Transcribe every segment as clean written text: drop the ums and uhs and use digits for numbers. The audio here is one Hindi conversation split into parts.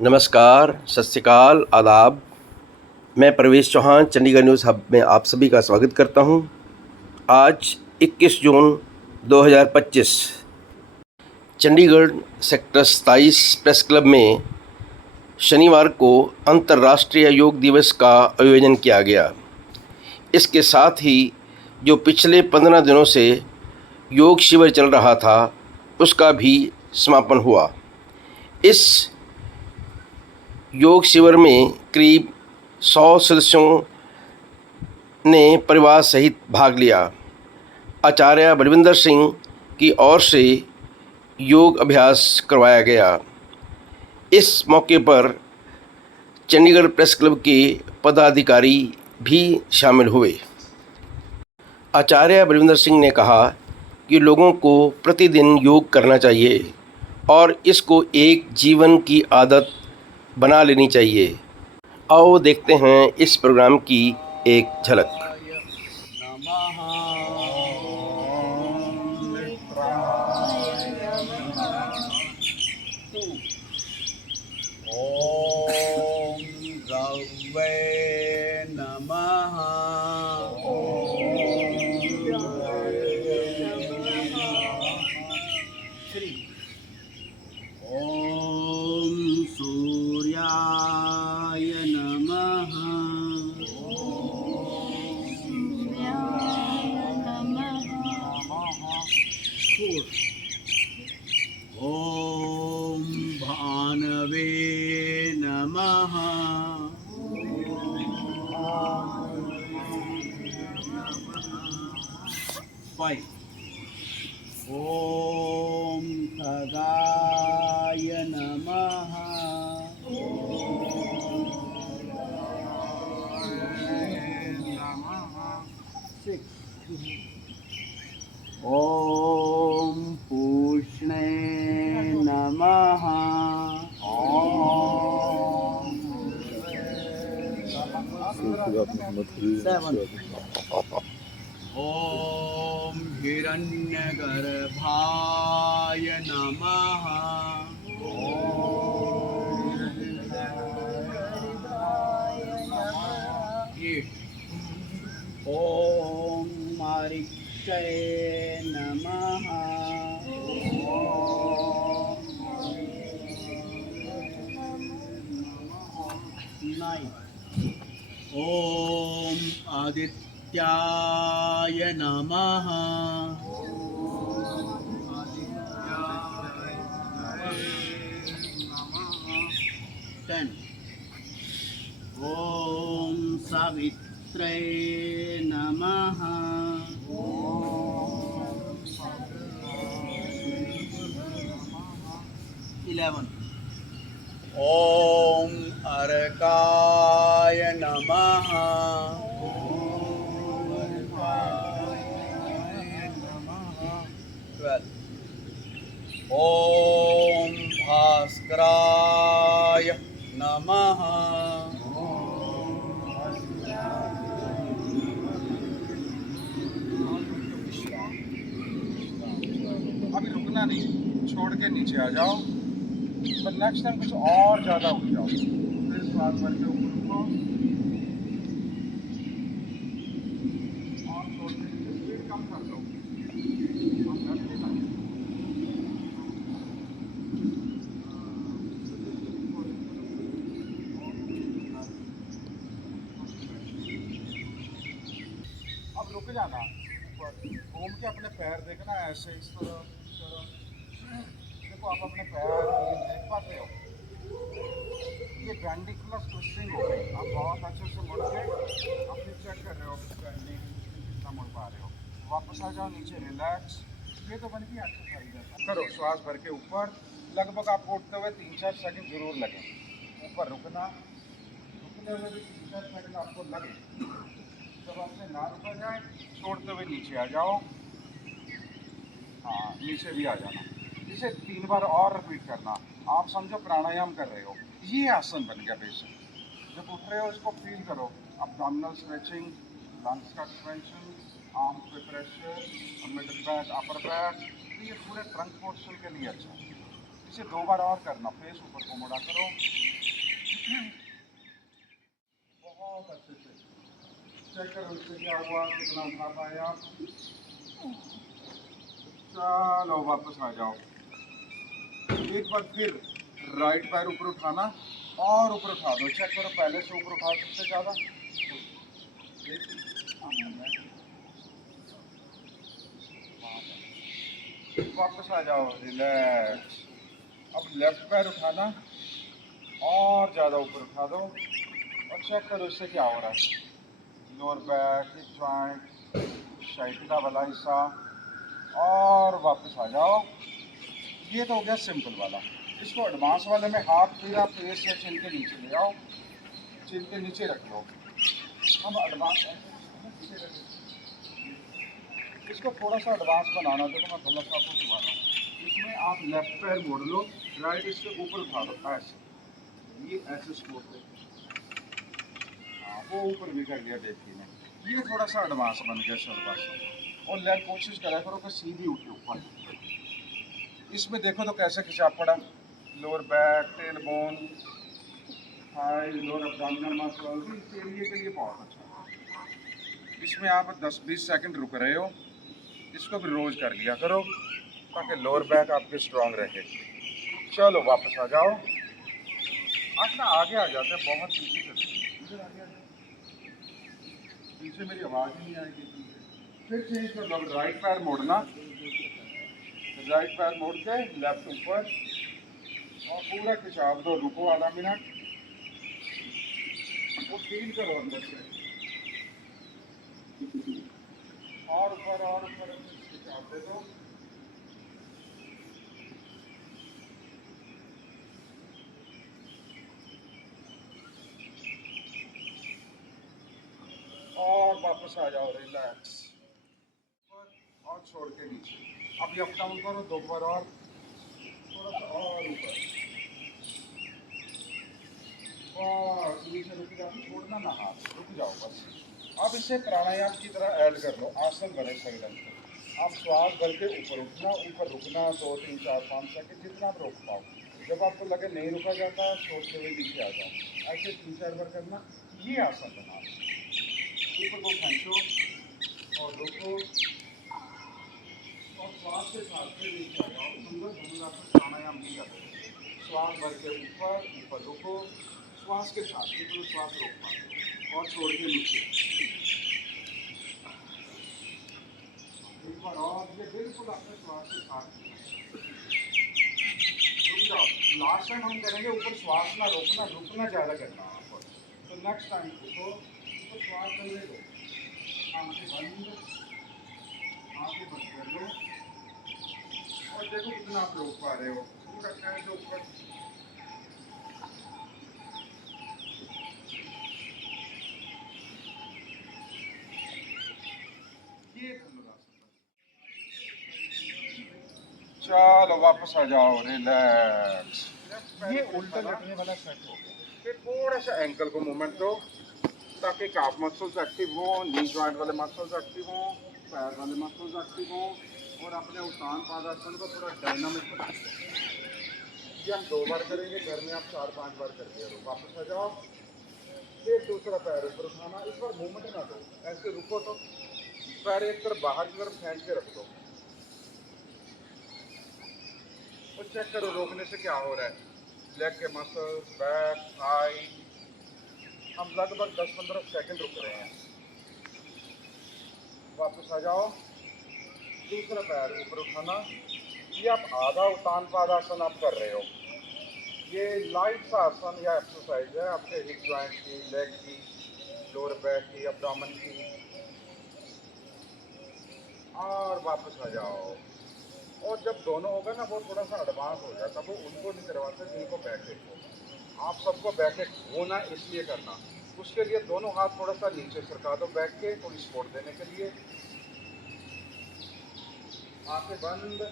नमस्कार, सत श्री अकाल, आदाब। मैं प्रवेश चौहान चंडीगढ़ न्यूज़ हब में आप सभी का स्वागत करता हूं। आज 21 जून 2025 चंडीगढ़ सेक्टर 27 प्रेस क्लब में शनिवार को अंतर्राष्ट्रीय योग दिवस का आयोजन किया गया। इसके साथ ही जो पिछले 15 दिनों से योग शिविर चल रहा था उसका भी समापन हुआ। इस योग शिविर में करीब 100 सदस्यों ने परिवार सहित भाग लिया। आचार्य बलविंदर सिंह की ओर से योग अभ्यास करवाया गया। इस मौके पर चंडीगढ़ प्रेस क्लब के पदाधिकारी भी शामिल हुए। आचार्य बलविंदर सिंह ने कहा कि लोगों को प्रतिदिन योग करना चाहिए और इसको एक जीवन की आदत बना लेनी चाहिए। आओ देखते हैं इस प्रोग्राम की एक झलक। ओम गवे नमः। श्री ओम सूर्याय नमः। ओम भानवे नमः। फाइव। ओम खगाय नमः। सिक्स। ओम पूष्णे नमः। सेवन। ओम हिरण्यगर्भाय नमः। एट। ओम मारीचय नमः। नाइन। ओम आदित्याय नमः। टेन। ओम सावित्रे नमः। 11। ओम अर्काय नमः। 12। ओम भास्कराय नमः। 13। अभी रुकना नहीं, छोड़ के नीचे आ जाओ, पर नेक्स्ट टाइम कुछ और ज़्यादा उठ जाओ। फिर श्वास भर के ऊपर उठो और छोड़ के नीचे, स्पीड कम कर दो। अब रुक जाना, ऊपर घूम के अपने पैर देखना, ऐसे इस तरह देखो। आप अपने पैर देख पाते हो? ये ग्रैंडिकुलर ट्विस्टिंग हो गई। आप बहुत अच्छे से मुड़ के अपनी चेक कर रहे हो कितना मुड़ पा रहे हो। वापस आ जाओ नीचे, रिलैक्स। ये तो बन गई एक्सरसाइज है। करो श्वास भर के ऊपर। लगभग आपको उठते हुए 3-4 सेकंड जरूर लगे। ऊपर रुकना, रुकने हुए भी 3-4 सेकंड आपको लगे। जब आपसे ना रुका जाए, छोड़ते हुए नीचे आ जाओ। हाँ, नीचे भी आ जाना। इसे 3 बार और रिपीट करना। आप समझो प्राणायाम कर रहे हो। ये आसन बन गया बेसिक। जब उठ रहे हो इसको फील करो। abdominal स्ट्रेचिंग, लंग्स का एक्सपेंशन, आर्म्स पे pressure, middle back, upper back. तो ये पूरे ट्रंक पोर्शन के लिए अच्छा है। इसे 2 बार और करना। फेस ऊपर को मुड़ा करो, बहुत अच्छे से चेक करो इससे क्या हुआ, कितना उठा पाए आप। चलो वापस आ जाओ। एक बार फिर राइट पैर ऊपर उठाना और ऊपर उठा दो। चेक करो पहले से ऊपर उठा सकते ज़्यादा। वापस आ जाओ, रिलैक्स। अब लेफ्ट पैर उठाना और ज़्यादा ऊपर उठा दो और चेक करो इससे क्या हो रहा है। लोअर बैक, हिप जॉइंट, शाइटिला वाला हिस्सा। और वापस आ जाओ। ये तो हो गया सिंपल वाला। इसको एडवांस वाले में हाथ पूरा फेस या चिन के नीचे ले आओ, चिन के नीचे रख लो। हम एडवांस इसको थोड़ा सा एडवांस बनाना, देखो मैं गलत आपको करवा रहा हूँ। इसमें आप लेफ्ट पैर मोड़ लो, राइट इसके ऊपर उठा दो ऐसे, ये ऐसे स्पोर्ट पे। हाँ वो ऊपर भी कर लिया देखिए ने। ये थोड़ा सा एडवांस बन गया शलवार। और लेग कोशिश करा करो कि सीधी उठे ऊपर। इसमें देखो तो कैसे खिंचाव पड़ा। Lower back, tail bone, thigh, lower abdominal muscles, इस एरिया के लिए बहुत अच्छा है। इसमें आप 10-20 सेकंड रुक रहे हो। इसको भी रोज कर लिया करो ताकि लोअर बैक आपके स्ट्रांग रहे। चलो वापस आ जाओ। आप ना आगे आ जाते हैं, बहुत पीछे करते हैं। इधर आगे आ जाओ। पीछे मेरी आवाज़ ही नहीं आएगी। फिर चेंज कर लो। राइट पैर मोड़ना, राइट पैर मोड़ के लेफ्ट ऊपर और पूरा खिंचाव दो। रुको आधा मिनट, वो फील करो अंदर से। और ऊपर खिंचाव दे दो। और वापस आ जाओ, रिलैक्स। और छोड़ के नीचे। अब ये अप डाउन करो 2 बार और, थोड़ा सा और ऊपर। बस नीचे रुक जाओ, छोड़ना ना हाथ, रुक जाओ बस। अब इसे प्राणायाम की तरह ऐड कर लो, आसन बने सही ढंग से। आप श्वास भर के ऊपर उठना, ऊपर रुकना 2, 3, 4, 5 सेकंड जितना आप रोक पाओ। जब आपको लगे नहीं रुका जाता, छोड़ते हुए नीचे आ जाओ। ऐसे 3-4 बार करना। ये आसन बना, ऊपर को खींचो और रुको और श्वास के साथ फिर नीचे आ जाओ। सुंदर धनुरासन प्राणायाम नहीं करते। श्वास भर के ऊपर, ऊपर रुको, श्वास के साथ बिल्कुल श्वास रोक पाओ और छोड़ के नीचे। एक बार और, ये बिल्कुल अपने श्वास के साथ रुक जाओ। लास्ट टाइम हम करेंगे ऊपर श्वास ना रोकना, रुकना ज़्यादा करना है आपको। तो नेक्स्ट टाइम रुको, ऊपर श्वास चलने दो, आंखें बंद कर लो और देखो कितना आप रोक पा रहे हो। पूरा पैर जो ऊपर। ये धनुरासन। चलो वापस आ जाओ, रिलैक्स। ये उल्टा लगने वाला सेट हो गया। फिर थोड़ा सा एंकल को मूवमेंट दो ताकि काफ मसल्स एक्टिव हो, नी जॉइंट वाले मसल्स एक्टिव हो, पैर वाले मसल्स एक्टिव हो और अपने उत्तान पादासन को थोड़ा डायनामिक बनाए। ये हम 2 बार करेंगे, घर में आप 4-5 बार कर दिया करो। वापस आ जाओ। फिर दूसरा पैर ऊपर उठाना। इस बार मूवमेंट ना दो, ऐसे रुको तो पैर एक तरफ बाहर की तरफ फेंक के रख दो और चेक करो रोकने से क्या हो रहा है। लेग के मसल्स, बैक, थाई। हम लगभग 10-15 सेकंड रुक रहे हैं। वापस आ जाओ। दूसरा पैर ऊपर उठाना। ये आप आधा उत्तान पादासन आप कर रहे हो। ये लाइट सा आसन या एक्सरसाइज है आपके हिप जॉइंट की, लेग की, लोअर बैक की, अब्डोमेन की। और वापस आ जाओ। और जब दोनों होगा ना, वो थोड़ा सा एडवांस हो जाता, वो उनको नहीं करवाते जिनको बैकेट हो। आप सबको बैकेट होना इसलिए करना, उसके लिए दोनों हाथ थोड़ा सा नीचे सरका दो बैक के, थोड़ी सपोर्ट देने के लिए। आंखें बंद,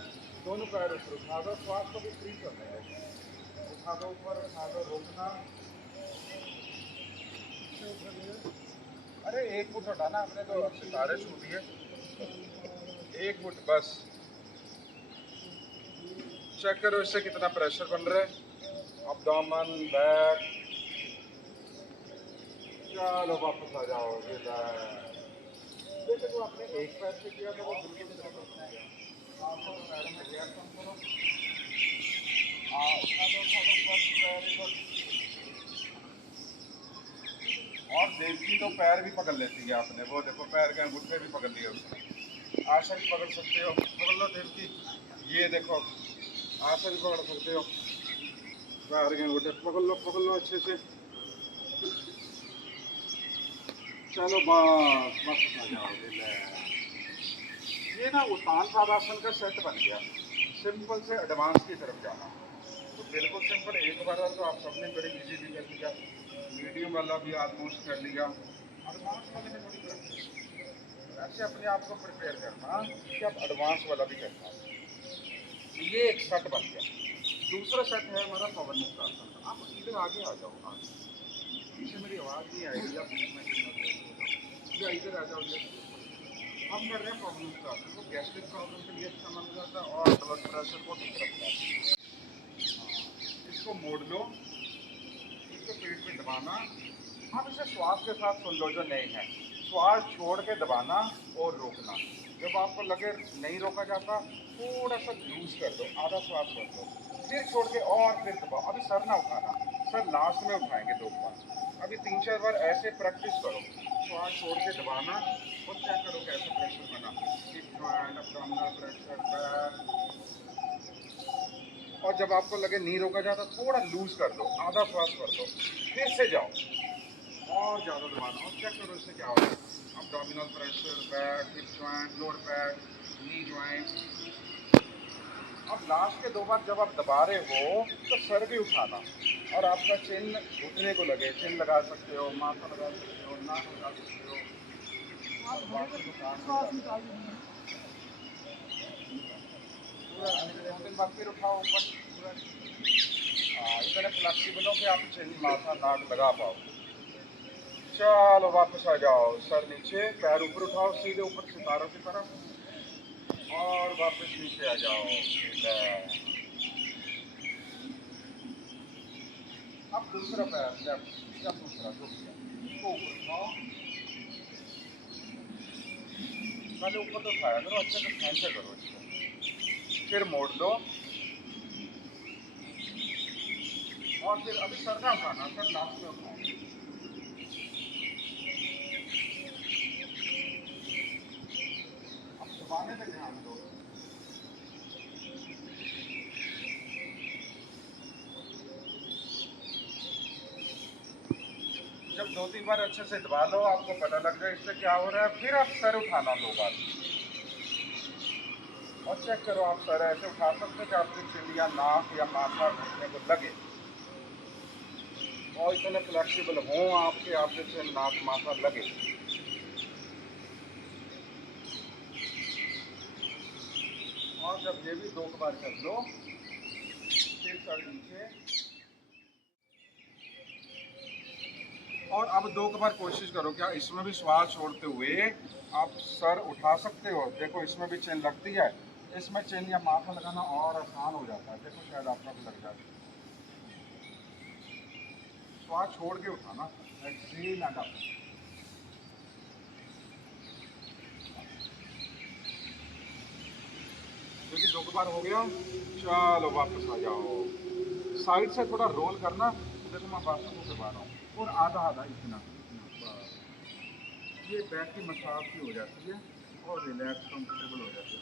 दोनों पैर ऊपर उठा दो, श्वास को भी फ्री करना है। उठा दो ऊपर, उठा दो, रोकना। अरे 1 फुट हटाना, आपने तो सितारे छू दिए। 1 फुट बस। चेक करो इससे कितना प्रेशर बन रहा है। अब्डोमेन, बैक, चलो वापस आ जाओ। देखो जो आपने एक पैर से किया था वो बिल्कुल सही होता है। आपको पैर में गैप कम करो। उठा दो बस, वेरी गुड। और देवकी तो पैर भी पकड़ लेती है आपने, वो देखो पैर के अंगूठे भी पकड़ लिए उसने। आशा भी पकड़ सकते हो, पकड़ लो देवकी। ये देखो आशा भी पकड़ सकते हो, पैर के अंगूठे पकड़ लो अच्छे से। चलो बस वापस आ जाओ। ये ना उत्तान पादासन का सेट बन गया, सिंपल से एडवांस की तरफ जाना। तो बिल्कुल सिंपल, एक बार तो आप सबने बड़े इजीली कर लिया, मीडियम वाला भी ऑलमोस्ट कर लिया, एडवांस वाले में थोड़ी प्रैक्टिस। ऐसे अपने आप को प्रिपेयर करना कि आप एडवांस वाला भी करना। ये एक सेट बन गया। दूसरा सेट है हमारा पवन मुक्त आसन का। आप इधर आगे आ जाओ, आगे पीछे मेरी आवाज़ नहीं आएगी, आप बीच में या इधर आ जाओ। हम कर रहे हैं पवन मुक्त आसन, वो गैस्ट्रिक प्रॉब्लम के लिए अच्छा माना जाता है और ब्लड प्रेशर को ठीक रखता है। इसको मोड़ लो, इसको पेट में दबाना। आप इसे श्वास के साथ सुन लो जो नहीं है, श्वास छोड़ के दबाना और रोकना। जब आपको लगे नहीं रोका जाता, थोड़ा सा लूज कर दो, आधा श्वास कर दो, फिर छोड़ के और फिर दबाओ। अभी सर ना उठाना, सर लास्ट में उठाएंगे 2 बार। अभी 3-4 बार ऐसे प्रैक्टिस करो, श्वास छोड़ के दबाना और चेक करो कैसे प्रेशर बना। Abdominal pressure, back. और जब आपको लगे नहीं रोका जाता, थोड़ा लूज कर दो, आधा श्वास कर दो, फिर से जाओ और ज़्यादा दबाना और चेक करो इससे क्या होगा। Abdominal pressure, back, hip joint, lower back, knee joint. अब लास्ट के 2 बार जब आप दबा रहे हो तो सर भी उठाना और आपका चिन घुटने को लगे। चिन लगा सकते हो, माथा लगा सकते हो, नाक लगा सकते हो। और बाकी तो पूरा 2-3 बार फिर उठाओ ऊपर पूरा। इतने फ्लेक्सिबल हो कि आप चिन, माथा, नाक लगा पाओ। चलो वापस आ जाओ, सर नीचे, पैर ऊपर उठाओ सीधे ऊपर सितारों की तरफ और वापस नीचे आ जाओ। अब दूसरा पैर स्टेप दूसरा जो किया, इसको ऊपर उठाओ। पहले ऊपर तो उठाया करो, अच्छे से खेंचा करो इसको, फिर मोड़ दो और फिर अभी सर ना उठाना, सर लास्ट में उठाओ। अब दबाने पे ध्यान दो। जब 2-3 बार अच्छे से दबा लो, आपको पता लग जाए इससे क्या हो रहा है, फिर आप सर उठाना 2 बार और चेक करो। आप सर ऐसे उठा सकते हैं कि आपकी चिन या नाक या माथा घुटने को लगे और इतने फ्लेक्सिबल हों आपके चिन, नाक, माथा लगे। और जब ये भी 2 बार कर लो, फिर सर नीचे। और अब 2 बार कोशिश करो क्या इसमें भी श्वास छोड़ते हुए आप सर उठा सकते हो। देखो इसमें भी चेन लगती है, इसमें चेन या माथा लगाना और आसान हो जाता है। देखो शायद आपका भी लग जाए। श्वास छोड़ के उठाना, एक्सहेल एंड अप। क्योंकि 2 बार हो गया, चलो वापस आ जाओ। साइड से थोड़ा रोल करना, देखो मैं बाथरूम को दबा रहा हूँ और आधा आधा इतना बस। ये बैक की मसाज भी हो जाती है और रिलैक्स कंफर्टेबल हो जाती है।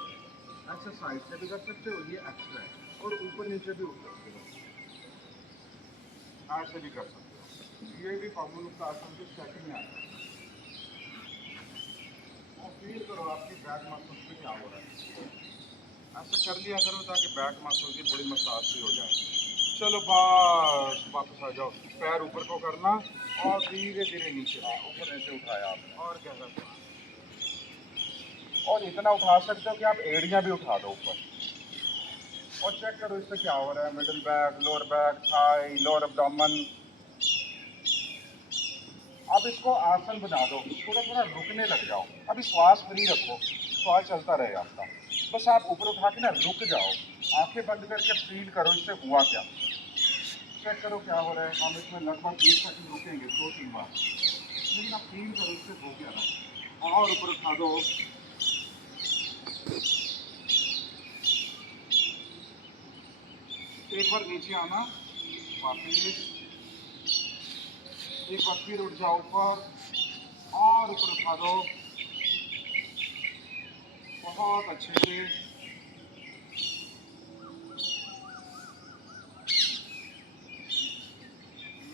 ऐसे साइड से भी कर सकते हो, ये एक्स्ट्रा है। और ऊपर नीचे भी उठ सकते हो, ऐसे भी कर सकते हो। ये भी पवन मुक्त आसन की सेटिंग में आता है। और फील करो आपकी बैक मसल में क्या हो रहा है। ऐसा कर लिया करो ताकि बैक मसल की थोड़ी मसाज भी हो जाए। चलो बस वापस आ जाओ। पैर ऊपर को करना और धीरे धीरे नीचे, ऊपर ऐसे उठाया आपने और क्या करना। और इतना उठा सकते हो कि आप एड़ियाँ भी उठा दो ऊपर और चेक करो इससे क्या हो रहा है। Middle back, lower back, thigh, lower abdomen. अब इसको आसन बना दो, थोड़ा थोड़ा रुकने लग जाओ। अभी श्वास फ्री रखो, श्वास चलता रहे आपका। बस आप ऊपर उठा के ना रुक जाओ, आंखें बंद करके फील करो इससे हुआ क्या। चेक करो क्या हो रहा है। हम इसमें लगभग 20 सेकंड रुकेंगे 2-3 बार। लेकिन आप फील करो उससे हो क्या रहा है। और ऊपर उठा दो, एक बार नीचे आना, वापिस एक बार फिर उठ जाओ ऊपर और ऊपर उठा दो बहुत अच्छे से।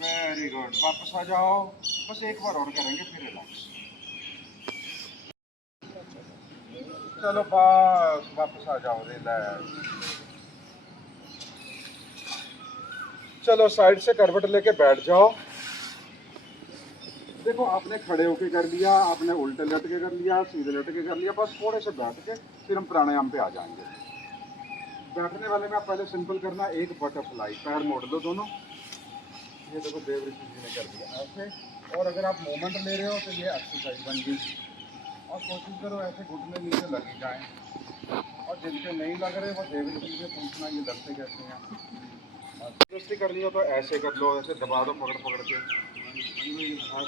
वेरी गुड, वापस आ जाओ। बस एक बार और करेंगे फिर रिलैक्स। चलो बस वापस आ जाओ, रिलैक्स। चलो साइड से करवट लेके बैठ जाओ। देखो आपने खड़े होके कर लिया, आपने उल्टे लट के कर लिया, सीधे लट के कर लिया, बस थोड़े से बैठ के फिर हम प्राणायाम पे आ जाएंगे। बैठने वाले में आप पहले सिंपल करना, एक बटरफ्लाई, पैर मोड़ दो दोनों। ये देखो देव ऋषि जी ने कर दिया ऐसे। और अगर आप मूवमेंट ले रहे हो तो ये एक्सरसाइज बन गई। और कोशिश करो ऐसे घुटने नीचे लग जाएं। और जिनके नहीं लग रहे वो देव ऋषि से पूछना ये लगते कैसे हैं। जबरदस्ती करनी हो तो ऐसे कर लो, ऐसे दबा दो पकड़ पकड़ के ऐसे। हाँ,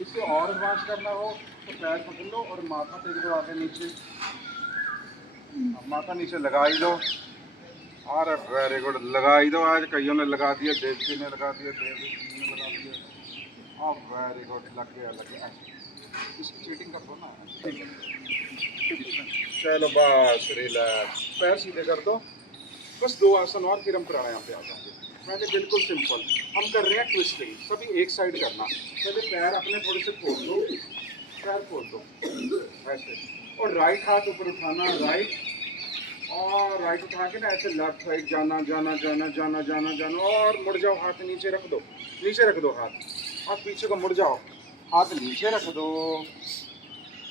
इससे और एडवांस करना हो तो पैर पकड़ लो और माथा टेक दो आगे नीचे। माथा नीचे लगा ही दो। अरे वेरी गुड, लगा ही दो। आज कईयों ने लगा दिया, देव जी ने लगा दिया, देव जी ने लगा दिया। अब वेरी गुड, लग गया लग गया। इसकी चीटिंग कर दो ना। ठीक है, चलो बस रिलैक्स, पैर सीधे कर दो। बस 2 आसन और फिर हम प्राणायाम पे आ जाएंगे। पहले बिल्कुल सिंपल हम कर रहे हैं ट्विस्टिंग, सभी एक साइड करना। पहले पैर अपने थोड़े से खोल दो, पैर खोल दो ऐसे। और राइट हाथ ऊपर उठाना, राइट। और राइट उठा के ना ऐसे लेफ्ट साइड जाना जाना जाना जाना जाना जाना। और मुड़ जाओ, हाथ नीचे रख दो, नीचे रख दो हाथ। और पीछे को मुड़ जाओ, हाथ नीचे रख दो।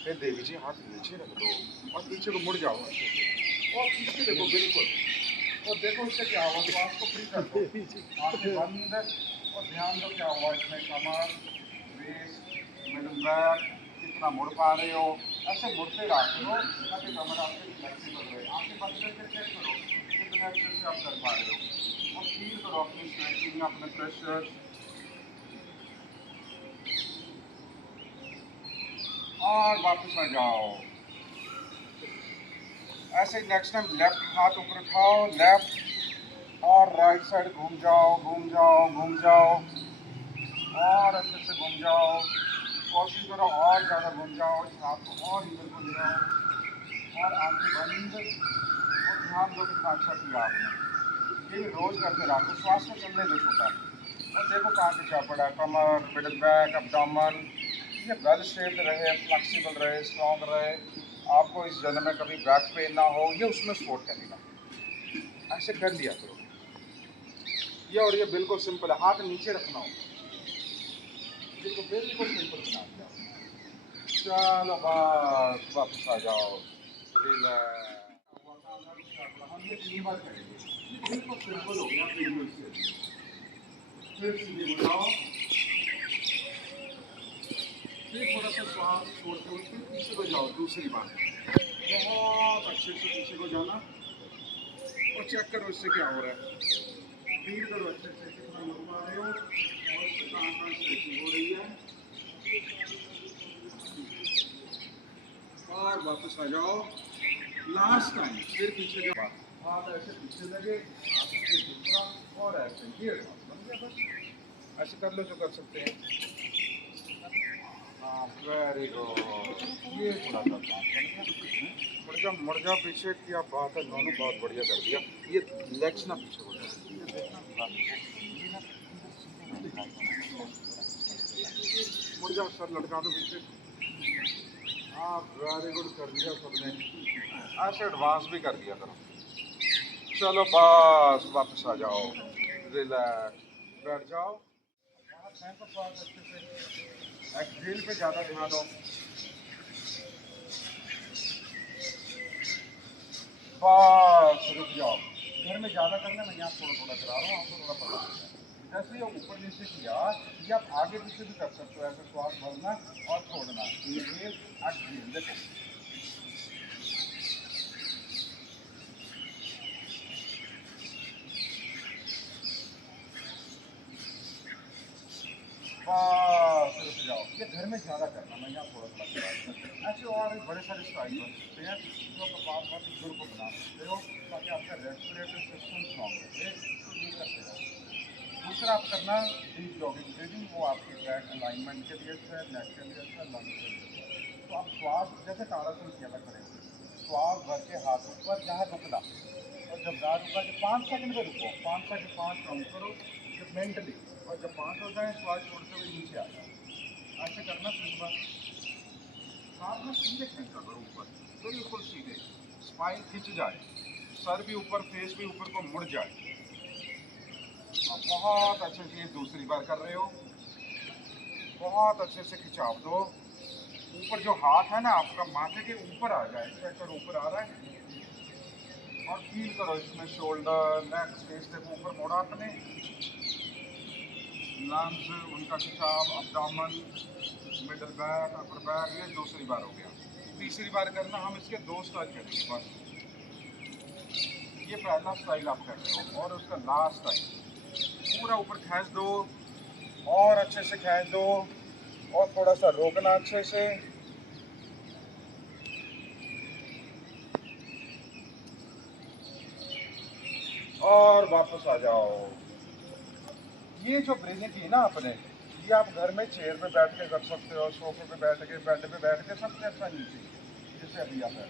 हे देवी जी, हाथ नीचे रख दो और पीछे को मुड़ जाओ अच्छे से। और पीछे देखो बिल्कुल। और देखो इससे क्या हुआ, तो आपको फ्री कर दो, आंखें बंद। और ध्यान दो क्या हुआ इसमें, कमर, वेस्ट, मिडल बैक, कितना मुड़ पा रहे हो। ऐसे मुड़ते रहा करो ताकि कमर आपके फ्लेक्सिबल रहे। आंखें बंद करके चेक करो कितने अच्छे से आप कर पा रहे हो। और फील करो अपनी स्ट्रेचिंग, अपने प्रेशर। और वापस आ जाओ ऐसे। नेक्स्ट टाइम लेफ्ट हाथ ऊपर उठाओ, लेफ्ट। और राइट साइड घूम जाओ घूम जाओ घूम जाओ। और अच्छे से घूम जाओ, कोशिश करो और ज़्यादा घूम जाओ। इस हाथ को और इधर घूम जाओ। और आंखें बंद। और ध्यान दो कितना अच्छा किया आपने। ये भी रोज़ करते रहो, तो श्वास को चलने दो छोटा। और देखो कहाँ से क्या पड़ा, कमर, मिडल बैक, अब्डोमेन, ये वेल शेप्ड रहे, फ्लेक्सिबल रहे, स्ट्रॉन्ग रहे। आपको इस जन्म में कभी बैक पेन ना हो, ये उसमें सपोर्ट करेगा। ऐसे कर लिया करो ये। और ये बिल्कुल सिंपल है, हाथ नीचे रखना हो, बिल्कुल बिल्कुल सिंपल बना दिया। चलो बस वापस आ जाओ, रिलैक्स। हम ये 3 बार करेंगे, ये बिल्कुल सिंपल हो गया। फिर सीधे हो जाओ, फिर थोड़ा सा श्वास छोड़ते हुए फिर पीछे को जाओ दूसरी बार। बहुत अच्छे से पीछे को जाना। और चेक करो इससे क्या हो रहा है, फील करो अच्छे से कितना मुड़ पा रहे हो और इससे कहाँ कहाँ स्ट्रेचिंग हो रही है। और वापस आ जाओ, लास्ट टाइम फिर पीछे जाओ। हाथ ऐसे पीछे लगे, हाथ से दूसरा और ऐसे। ये बन गया, बस ऐसे कर लो जो कर सकते हैं। हाँ वेरी गुड, ये थोड़ा सा मुड़ जा पीछे। क्या बात है, दोनों बहुत बढ़िया कर दिया। ये लेग्स ना पीछे हो जाए, मुड़ जाओ, सर लटका दो पीछे। हाँ वेरी गुड कर दिया सबने। ऐसे एडवांस भी कर दिया करो। चलो बस वापस आ जाओ, रिलैक्स, बैठ जाओ। अच्छे से एक्सहेल पे ज़्यादा ध्यान दो। बस रुक जाओ, घर में ज़्यादा करना, मैं यहाँ थोड़ा थोड़ा करा रहा हूँ, आपको थोड़ा पता चलता है। जैसे ये ऊपर नीचे किया, ये आप आगे पीछे भी कर सकते हो। ऐसे श्वास भरना और छोड़ना, इनहेल एक्सहेल। देखो में ज़्यादा करना, मैं यहाँ थोड़ा सा लगा। ऐसे और बड़े सारे स्टाइल बन सकते हैं जो कपालभाति गुरु को बना सकते हो ताकि आपका रेस्पिरेटरी सिस्टम स्ट्रॉन्ग रहे। तो ये करते रहो। दूसरा आप करना डीप जॉगिंग ब्रीदिंग, वो आपकी बैक अलाइनमेंट के लिए अच्छा है, नेक के लिए अच्छा है, लंग्स के लिए अच्छा है। तो आप श्वास जैसे ताड़ासन किया था खड़े होकर, श्वास भर के हाथ ऊपर जहाँ रुकना, और जब ना रुका तो 5 सेकंड में रुको, 5 सेकंड 5 काउंट करो जब मेंटली, और जब 5 हो जाए श्वास छोड़ते हुए नीचे आ जाओ। ऐसे करना 3 बार। साथ में सीधे खींच करो ऊपर, बिल्कुल सीधे, स्पाइन खिंच जाए, सर भी ऊपर, फेस भी ऊपर को मुड़ जाए। आप बहुत अच्छे से ये दूसरी बार कर रहे हो, बहुत अच्छे से खिंचाव दो। ऊपर जो हाथ है ना आपका माथे के ऊपर आ जाए, चेक ऊपर आ रहा है, और फील करो इसमें शोल्डर, नेक, फेस को ऊपर मोड़ा अपने, लंग्स उनका खिंचाव, abdomen, middle back, upper back. ये दूसरी बार हो गया। तीसरी बार करना, हम इसके 2 स्टाइल करेंगे बस। ये पहला स्टाइल आप कर रहे हो, और उसका लास्ट स्टाइल पूरा ऊपर खींच दो, और अच्छे से खींच दो, और थोड़ा सा रोकना अच्छे से, और वापस आ जाओ। ये जो ब्रीदिंग की ना आपने, ये आप घर में चेयर पे बैठ के कर सकते हो, सोफे पे बैठ के, बेड पे बैठ के, सबसे अच्छा नीचे जैसे अभी आप है।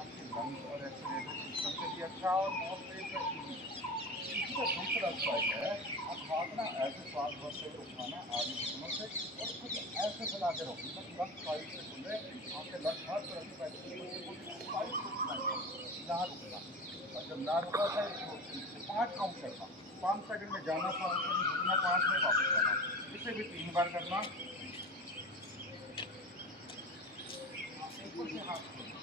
आपके लंग्स और रेस्पिरेटरी सिस्टम के लिए अच्छा, और बहुत तेज है। इसी का दूसरा स्टाइल है, आप हाथ ना ऐसे श्वास भर से उठाना आगे घुटनों से, और खुद ऐसे फैला के रखो, मतलब लेफ्ट साइड से खुले, आपके लेफ्ट हाथ पर रखी बैठ साइड से उठना, यहाँ रुकना, और जब ना रुका था 5 काउंट करना, 5 सेकंड में जाना, 5 सेकंड रुकना, 5 में वापस आना। इसे भी 3 बार करना। ऊपर से हाथ खोलना,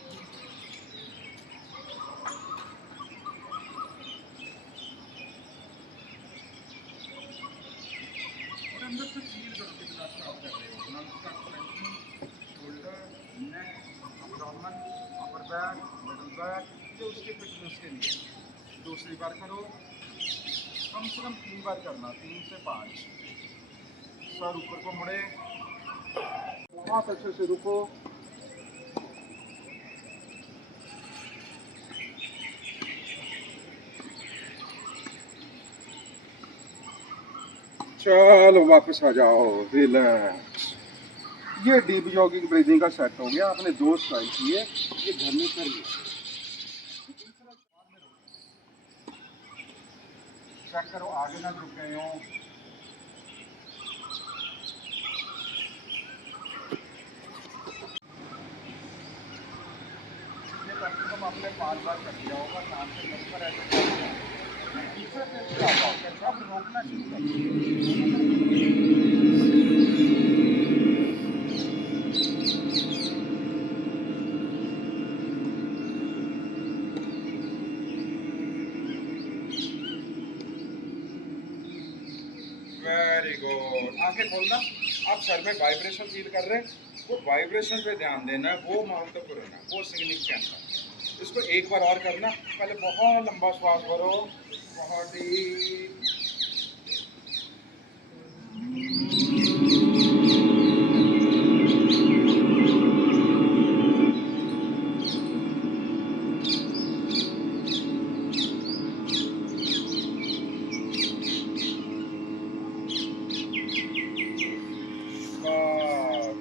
और अंदर से फील करो कितना अच्छा आप कर रहे हो। लंग्स का expansion, shoulder, neck, abdomen, upper back, middle back, ये उसके फिटनेस के लिए। दूसरी बार करो, कम से कम 3 बार करना, 3 से 5। सर ऊपर को मुड़े, बहुत अच्छे से रुको, चलो वापस आ जाओ, रिलैक्स। ये डीप जॉगिंग ब्रीदिंग का सेट हो गया। आपने 2 स्टाइल किए, ये घर में कर लिया। चेक करो आगे ना झुक गए हो। ये कम से कम आपने 5 बार कर लिया होगा, नाम से नंबर ऐसे कर लिया। तीसरे दिन से आप आओ, अब रोकना शुरू कर। Very good. आंखें खोलना। आप सर में वाइब्रेशन फील कर रहे हैं, वो वाइब्रेशन पे ध्यान देना, वो महत्वपूर्ण है, वो सिग्निफिकेंट है। इसको एक बार और करना। पहले बहुत लंबा श्वास भरो, बहुत डीप,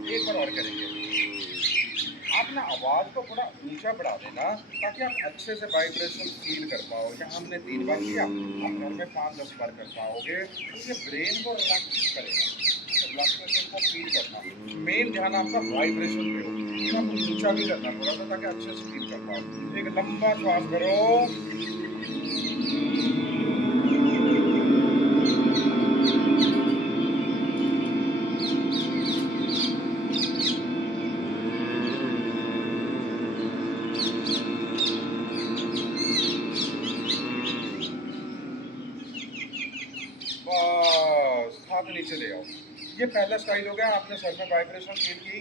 एक बार और करेंगे। आप ना आवाज़ को थोड़ा ऊंचा बढ़ा देना ताकि आप अच्छे से वाइब्रेशन फील कर पाओ। यहाँ हमने 3 बार किया, आप घर में 5-10 बार कर पाओगे, तो ये ब्रेन को रिलैक्स करेगा। तो रिलैक्सेशन को फील करना, मेन ध्यान आपका वाइब्रेशन पे हो। आप ऊंचा भी करना थोड़ा सा ताकि अच्छे से फील कर पाओ। एक लंबा श्वास भरो, बस हाथ नीचे ले आओ। ये पहला स्टाइल हो गया, आपने सर में वाइब्रेशन फील की।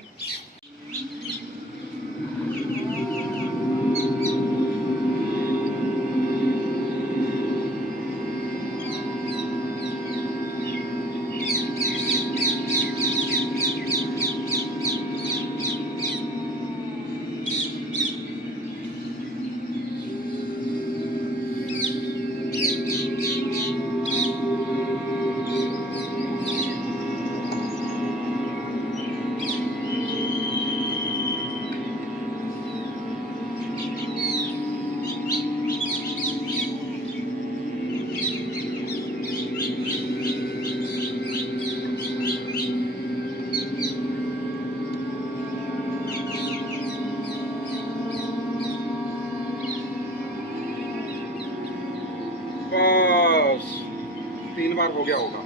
3 बार हो गया होगा।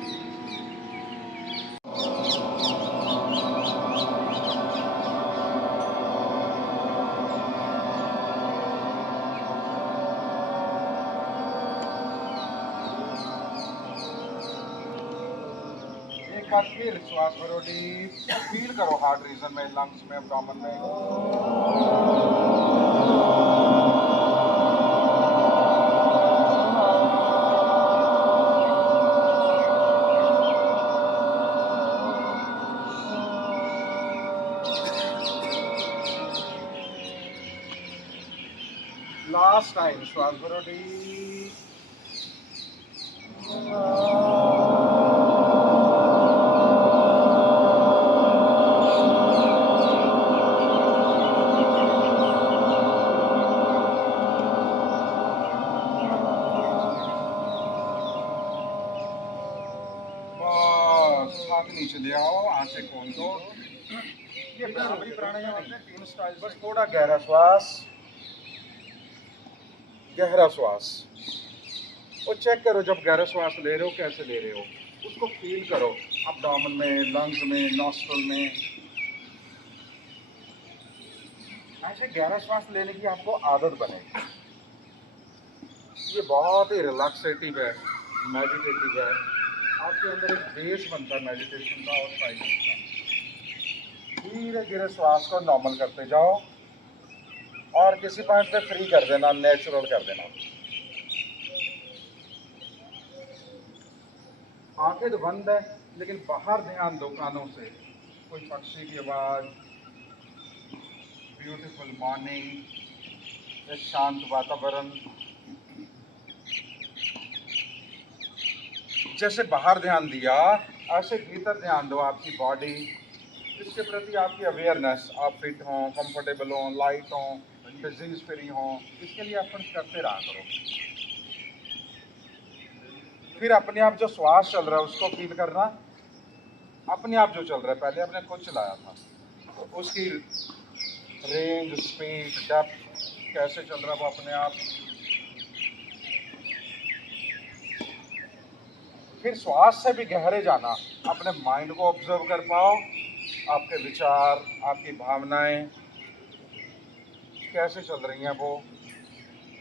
एक बार फिर श्वास भरो डीप, फील करो हार्ट रीजन में, लंग्स में, एब्डोमेन में। लास्ट टाइम श्वास भरो डीप। बस हाथ नीचे ले आओ, आंखें खोल दो। ये भ्रामरी प्राणायाम अपने 3 स्टाइल। बस थोड़ा गहरा श्वास, गहरा श्वास। और चेक करो जब गहरा श्वास ले रहे हो कैसे ले रहे हो, उसको फील करो एब्डोमेन में, लंग्स में, नॉस्ट्रल में। ऐसे गहरा श्वास लेने की आपको आदत बनेगी। ये बहुत ही रिलैक्सेटिव है, मेडिटेटिव है। आपके अंदर एक बेस बनता है मेडिटेशन का और साइलेंस का। धीरे धीरे श्वास को नॉर्मल करते जाओ और किसी पॉइंट पे फ्री कर देना, नेचुरल कर देना। आंखें तो बंद है लेकिन बाहर ध्यान दो कानों से, कोई पक्षी की आवाज, ब्यूटीफुल मॉर्निंग, एक शांत वातावरण। जैसे बाहर ध्यान दिया ऐसे भीतर ध्यान दो, आपकी बॉडी, इसके प्रति आपकी अवेयरनेस। आप फिट हों, कंफर्टेबल हों, लाइट हों, डिजीज फ्री हों, इसके लिए अपन करते रहा करो। फिर अपने आप जो श्वास चल रहा है उसको फील करना। अपने आप जो चल रहा है, पहले आपने खुद चलाया था, उसकी रेंज, स्पीड, डेप्थ कैसे चल रहा है वो अपने आप। फिर श्वास से भी गहरे जाना, अपने माइंड को ऑब्जर्व कर पाओ, आपके विचार, आपकी भावनाएं कैसे चल रही हैं, वो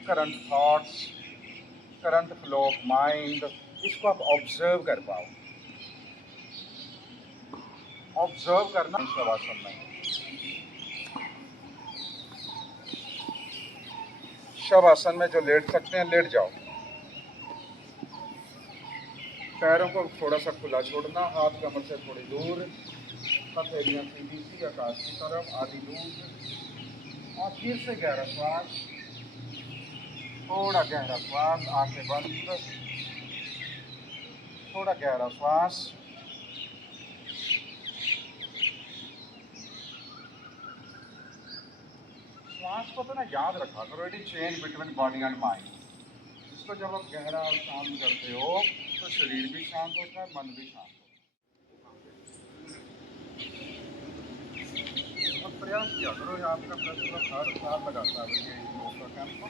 current thoughts, current flow of mind, इसको आप ऑब्जर्व कर पाओ। ऑब्जर्व करना शवासन में। शवासन में जो लेट सकते हैं लेट जाओ, पैरों को थोड़ा सा खुला छोड़ना, हाथ कमर से थोड़ी दूर, हथेलियां सीधी सी आकाश की तरफ, आधी दूर। और फिर से गहरा श्वास, थोड़ा गहरा श्वास, आंखें बंद, थोड़ा गहरा श्वास। श्वास को तो ना याद रखा करो, it is chain between body and mind. इसको जब आप गहरा और शांत करते हो तो शरीर भी शांत होता है, मन भी शांत होता है। अब प्रयास किया करो, ये आपका प्रेस हर साल लगाता है ये योग का कैंप।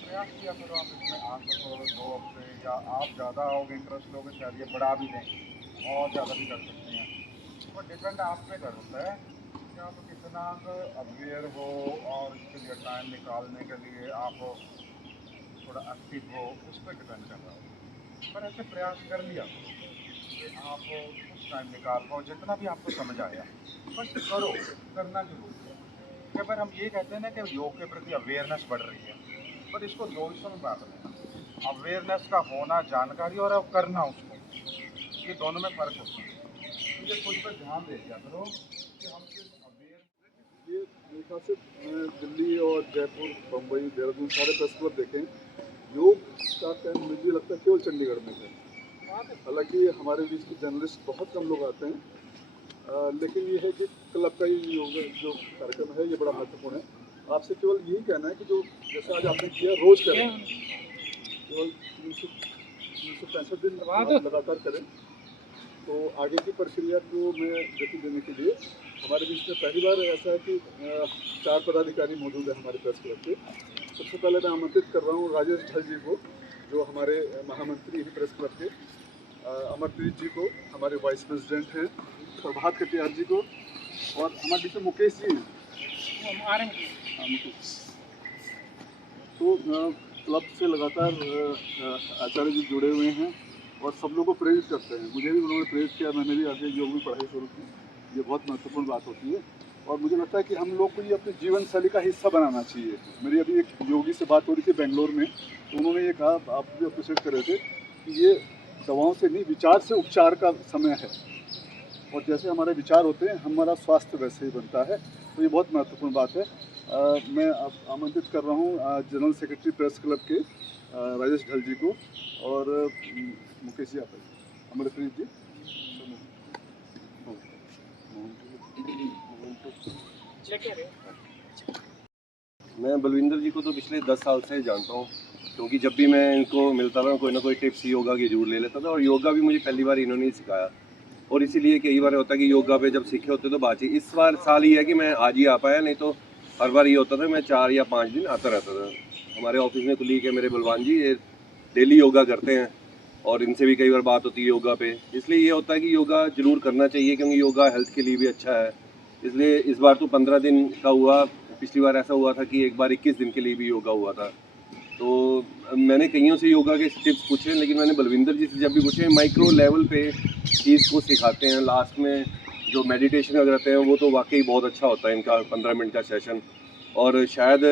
प्रयास किया करो आप इसमें आ सको 2 हफ्ते, या आप ज़्यादा आओगे, इंटरेस्ट लोगे, शायद ये बढ़ा भी दें और ज़्यादा भी कर सकते हैं। वो डिपेंड आप पे करता है कि आप कितना अवेयर हो और इसके लिए टाइम निकालने के लिए आप थोड़ा एक्टिव हो, उस पर डिपेंड कर रहा हो। पर ऐसे प्रयास कर लिया कि आप कुछ टाइम निकाल पाओ, जितना भी आपको समझ आया बस करो, करना जरूर है। कई बार हम ये कहते हैं ना कि योग के प्रति अवेयरनेस बढ़ रही है, पर इसको 2 हिस्सों में बांट लेना। अवेयरनेस का होना, जानकारी, और अब करना उसको, ये दोनों में फ़र्क होता है। तो ये खुद पर ध्यान दे दिया करो कि हम सिर्फ अवेयर। ये मेरे ख्याल से मैं दिल्ली और जयपुर, बम्बई, देहरादून सारे प्रेस क्लब देखें, योग का कैंप मुझे लगता है केवल चंडीगढ़ में है। हालांकि हमारे बीच के जर्नलिस्ट बहुत कम लोग आते हैं, लेकिन ये है कि क्लब का ही योग जो कार्यक्रम है ये बड़ा महत्वपूर्ण है। आपसे केवल यही कहना है कि जो जैसे आज आपने किया रोज़ करें, केवल 365 दिन लगातार करें। तो आगे की प्रक्रिया को मैं गति देने के लिए हमारे बीच में पहली बार ऐसा है कि 4 पदाधिकारी मौजूद है हमारे प्रेस क्लब के। सबसे पहले मैं आमंत्रित कर रहा हूँ राजेश ढल जी को, जो हमारे महामंत्री हैं प्रेस क्लब के। अमरप्रीत जी को, हमारे वाइस प्रेसिडेंट हैं प्रभात कटियार जी को, और हमारे बीच में मुकेश जी हैं। हाँ, मुकेश। तो क्लब से लगातार आचार्य जी जुड़े हुए हैं और सब लोगों को प्रेरित करते हैं। मुझे भी उन्होंने प्रेरित किया, मैंने भी आगे योग में पढ़ाई शुरू की। ये बहुत महत्वपूर्ण बात होती है और मुझे लगता है कि हम लोग को ये अपनी जीवन शैली का हिस्सा बनाना चाहिए। मेरी अभी एक योगी से बात हो रही थी बेंगलोर में, तो उन्होंने ये कहा, आप भी अप्रिशिएट कर रहे थे, कि ये दवाओं से नहीं, विचार से उपचार का समय है, और जैसे हमारे विचार होते हैं हमारा स्वास्थ्य वैसे ही बनता है। तो ये बहुत महत्वपूर्ण बात है। मैं आमंत्रित कर रहा हूँ जनरल सेक्रेटरी प्रेस क्लब के राजेश ढल जी को, और मुकेश जी आप, अमरप्रीत जी, मैं बलविंदर जी को तो पिछले 10 साल से जानता हूँ, क्योंकि जब भी मैं इनको मिलता था कोई ना कोई टिप्स योगा की जरूर ले लेता था, और योगा भी मुझे पहली बार इन्होंने ही सिखाया। और इसीलिए कई बार होता है कि योगा पे जब सीखे होते तो बातचीत, इस बार साल ही है कि मैं आज ही आ पाया, नहीं तो हर बार ये होता था मैं 4 या 5 दिन आता रहता था। हमारे ऑफिस में कुलीग है मेरे बलवान जी, ये डेली योगा करते हैं और इनसे भी कई बार बात होती है योगा पे। इसलिए ये होता है कि योगा जरूर करना चाहिए, क्योंकि योगा हेल्थ के लिए भी अच्छा है। इसलिए इस बार तो 15 दिन का हुआ, पिछली बार ऐसा हुआ था कि एक बार 21 दिन के लिए भी योगा हुआ था। तो मैंने कईयों से योगा के टिप्स पूछे, लेकिन मैंने बलविंदर जी से जब भी पूछे, माइक्रो लेवल पे चीज़ को सिखाते हैं। लास्ट में जो मेडिटेशन अगर रहते हैं वो तो वाकई बहुत अच्छा होता है इनका 15 मिनट का सेशन। और शायद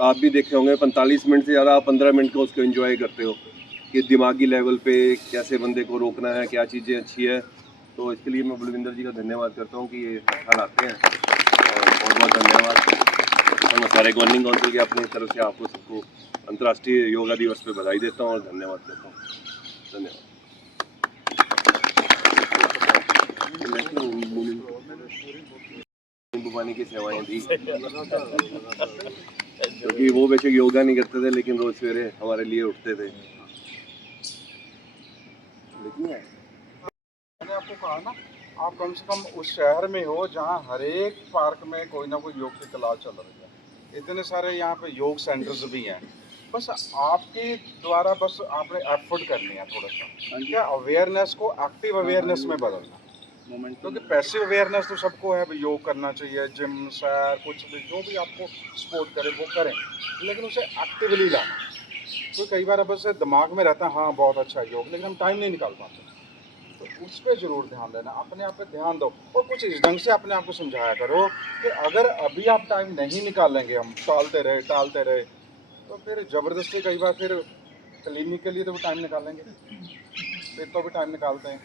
आप भी देखे होंगे 45 मिनट से ज़्यादा आप 15 मिनट को उसको एंजॉय करते हो कि दिमागी लेवल पे कैसे बंदे को रोकना है, क्या चीज़ें अच्छी है। तो इसके लिए मैं बलविंदर जी का धन्यवाद करता हूँ कि ये अच्छा लाते हैं, और बहुत बहुत धन्यवाद। और मैं सारे गवर्निंग काउंसिल के अपनी तरफ से आपको सबको अंतर्राष्ट्रीय योगा दिवस पे बधाई देता हूँ और धन्यवाद करता हूँ। धन्यवाद। नींबू पानी की सेवाएं दी, क्योंकि वो बेशक योगा नहीं करते थे लेकिन रोज सवेरे हमारे लिए उठते थे। लेकिन मैंने आपको कहा ना, आप कम से कम उस शहर में हो जहाँ हर एक पार्क में कोई ना कोई योग की क्लास चल रही है। इतने सारे यहाँ पे योग सेंटर्स भी हैं। बस आपके द्वारा बस आपने एफर्ट करनी है थोड़ा सा, क्या अवेयरनेस को एक्टिव अवेयरनेस में बदलना। क्योंकि पैसिव अवेयरनेस तो सबको है, योग करना चाहिए, जिम, सैर, कुछ भी जो भी आपको सपोर्ट करे वो करें, लेकिन उसे एक्टिवली लाना। तो कई बार बस दिमाग में रहता है हाँ बहुत अच्छा योग, लेकिन हम टाइम नहीं निकाल पाते। तो उस पर ज़रूर ध्यान देना, अपने आप पे ध्यान दो, और कुछ इस ढंग से अपने आप को समझाया करो कि अगर अभी आप टाइम नहीं निकालेंगे, हम टालते रहे तो फिर ज़बरदस्ती कई बार फिर क्लिनिक के लिए तो भी टाइम निकालेंगे, फिर तो भी टाइम निकालते हैं।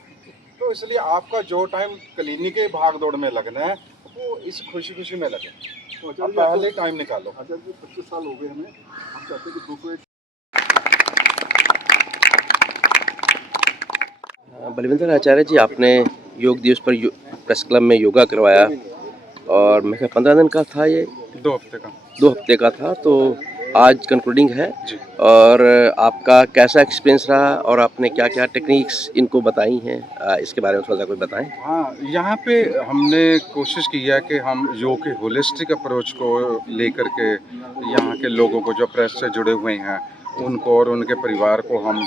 तो इसलिए आपका जो टाइम क्लिनिक के भाग दौड़ में लगना है वो इस खुशी में लगे। तो आप पहले टाइम निकालो। आचार्य जी 25 साल हो गए हमें, हम चाहते हैं कि 201 बलविंदर आचार्य जी, आपने योग दिवस पर प्रेस क्लब में योगा करवाया, और मैं 15 दिन का था, ये 2 हफ्ते का 2 हफ्ते का था, तो आज कंक्लूडिंग है। और आपका कैसा एक्सपीरियंस रहा, और आपने क्या क्या टेक्निक्स इनको बताई हैं, इसके बारे में थोड़ा सा कुछ बताएं। हाँ, यहाँ पे हमने कोशिश की है कि हम योग के होलिस्टिक अप्रोच को लेकर के यहाँ के लोगों को जो प्रेस से जुड़े हुए हैं उनको और उनके परिवार को हम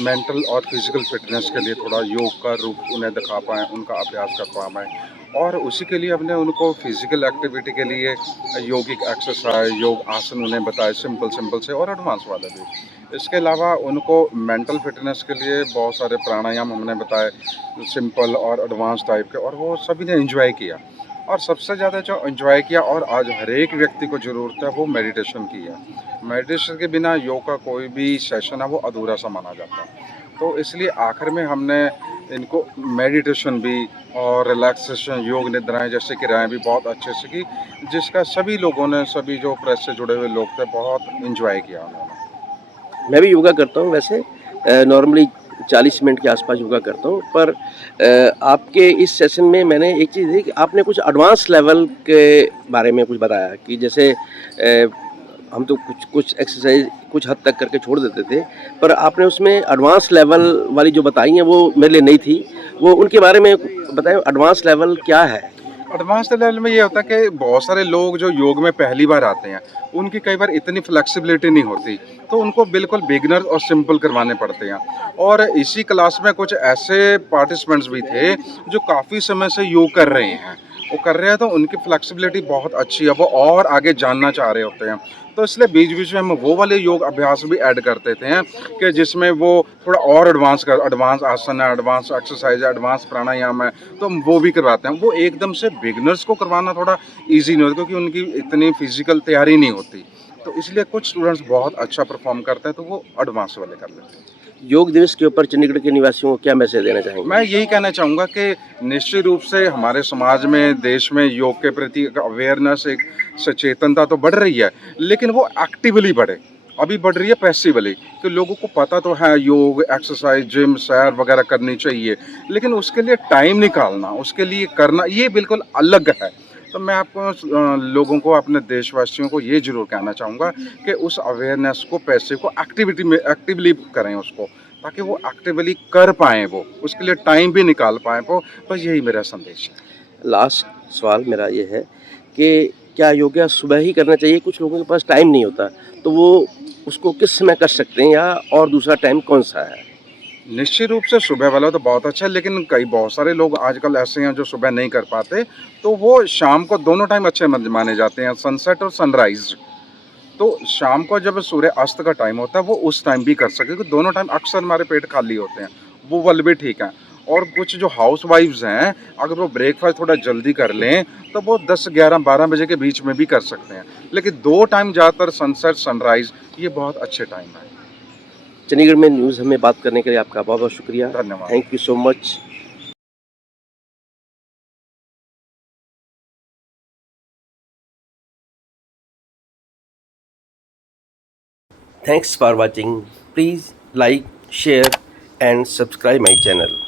मेंटल और फिजिकल फिटनेस के लिए थोड़ा योग का रूप उन्हें दिखा पाएँ, उनका अभ्यास कर पाएँ। और उसी के लिए हमने उनको फिजिकल एक्टिविटी के लिए योगिक एक्सरसाइज, योग आसन उन्हें बताए, सिंपल से और एडवांस वाले भी। इसके अलावा उनको मेंटल फिटनेस के लिए बहुत सारे प्राणायाम हमने बताए, सिंपल और एडवांस टाइप के, और वो सभी ने एंजॉय किया। और सबसे ज़्यादा जो एंजॉय किया और आज हर एक व्यक्ति को ज़रूरत है वो मेडिटेशन की है। मेडिटेशन के बिना योग का कोई भी सेशन है वो अधूरा सा माना जाता है। तो इसलिए आखिर में हमने इनको मेडिटेशन भी और रिलैक्सेशन, योग निद्राएं जैसे क्रियाएँ भी बहुत अच्छे से की, जिसका सभी लोगों ने, सभी जो प्रेस से जुड़े हुए लोग थे, बहुत एंजॉय किया उन्होंने। मैं भी योगा करता हूँ, वैसे नॉर्मली 40 मिनट के आसपास योगा करता हूँ, पर आपके इस सेशन में मैंने एक चीज़ देखी कि आपने कुछ एडवांस लेवल के बारे में कुछ बताया, कि जैसे हम तो कुछ एक्सरसाइज कुछ हद तक करके छोड़ देते थे, पर आपने उसमें एडवांस लेवल वाली जो बताई हैं वो मेरे लिए नई थी। वो उनके बारे में बताएं, एडवांस लेवल क्या है, एडवांस लेवल में ये होता है कि बहुत सारे लोग जो योग में पहली बार आते हैं उनकी कई बार इतनी फ्लेक्सिबिलिटी नहीं होती, तो उनको बिल्कुल बिगिनर और सिंपल करवाने पड़ते हैं। और इसी क्लास में कुछ ऐसे पार्टिसिपेंट्स भी थे जो काफ़ी समय से योग कर रहे हैं, वो कर रहे हैं तो उनकी फ्लेक्सिबिलिटी बहुत अच्छी है, वो और आगे जानना चाह रहे होते हैं। तो इसलिए बीच बीच में हम वो वाले योग अभ्यास भी ऐड कर देते हैं कि जिसमें वो थोड़ा और एडवांस आसन है, एडवांस एक्सरसाइज है, एडवांस प्राणायाम है, तो हम वो भी करवाते हैं। वो एकदम से बिगनर्स को करवाना थोड़ा ईजी नहीं होता क्योंकि उनकी इतनी फिजिकल तैयारी नहीं होती, तो इसलिए कुछ स्टूडेंट्स बहुत अच्छा परफॉर्म करते हैं तो वो एडवांस वाले कर लेते हैं। योग दिवस के ऊपर चंडीगढ़ के निवासियों को क्या मैसेज देना चाहेंगे? मैं यही कहना चाहूँगा कि निश्चित रूप से हमारे समाज में, देश में योग के प्रति एक अवेयरनेस, एक सचेतनता तो बढ़ रही है, लेकिन वो एक्टिवली बढ़े। अभी बढ़ रही है पैसिवली, कि लोगों को पता तो है योग, एक्सरसाइज, जिम, सैर वगैरह करनी चाहिए, लेकिन उसके लिए टाइम निकालना, उसके लिए करना, ये बिल्कुल अलग है। तो मैं आपको लोगों को, अपने देशवासियों को ये ज़रूर कहना चाहूँगा कि उस अवेयरनेस को, पैसे को एक्टिविटी में एक्टिवली करें उसको, ताकि वो एक्टिवली कर पाएँ, वो उसके लिए टाइम भी निकाल पाएँ वो। बस यही मेरा संदेश है। लास्ट सवाल मेरा ये है कि क्या योगा सुबह ही करना चाहिए? कुछ लोगों के पास टाइम नहीं होता, तो वो उसको किस समय कर सकते हैं, या और दूसरा टाइम कौन-सा है? निश्चित रूप से सुबह वाला तो बहुत अच्छा है, लेकिन बहुत सारे लोग आजकल ऐसे हैं जो सुबह नहीं कर पाते, तो वो शाम को दोनों टाइम अच्छे माने जाते हैं, सनसेट और सनराइज़। तो शाम को जब सूर्य अस्त का टाइम होता है वो उस टाइम भी कर सकते हैं, क्योंकि दोनों टाइम अक्सर हमारे पेट खाली होते हैं, वो वाले भी ठीक है। और कुछ जो हाउस वाइफ्स हैं, अगर वो ब्रेकफास्ट थोड़ा जल्दी कर लें तो वो 10, 11, 12 बजे के बीच में भी कर सकते हैं, लेकिन दो टाइम ज़्यादातर सनसेट, सनराइज़, ये बहुत अच्छे टाइम है। चंडीगढ़ में न्यूज़ हमें बात करने के लिए आपका बहुत-बहुत शुक्रिया। धन्यवाद। Thank you so much. Thanks for watching. Please like, share and subscribe my channel.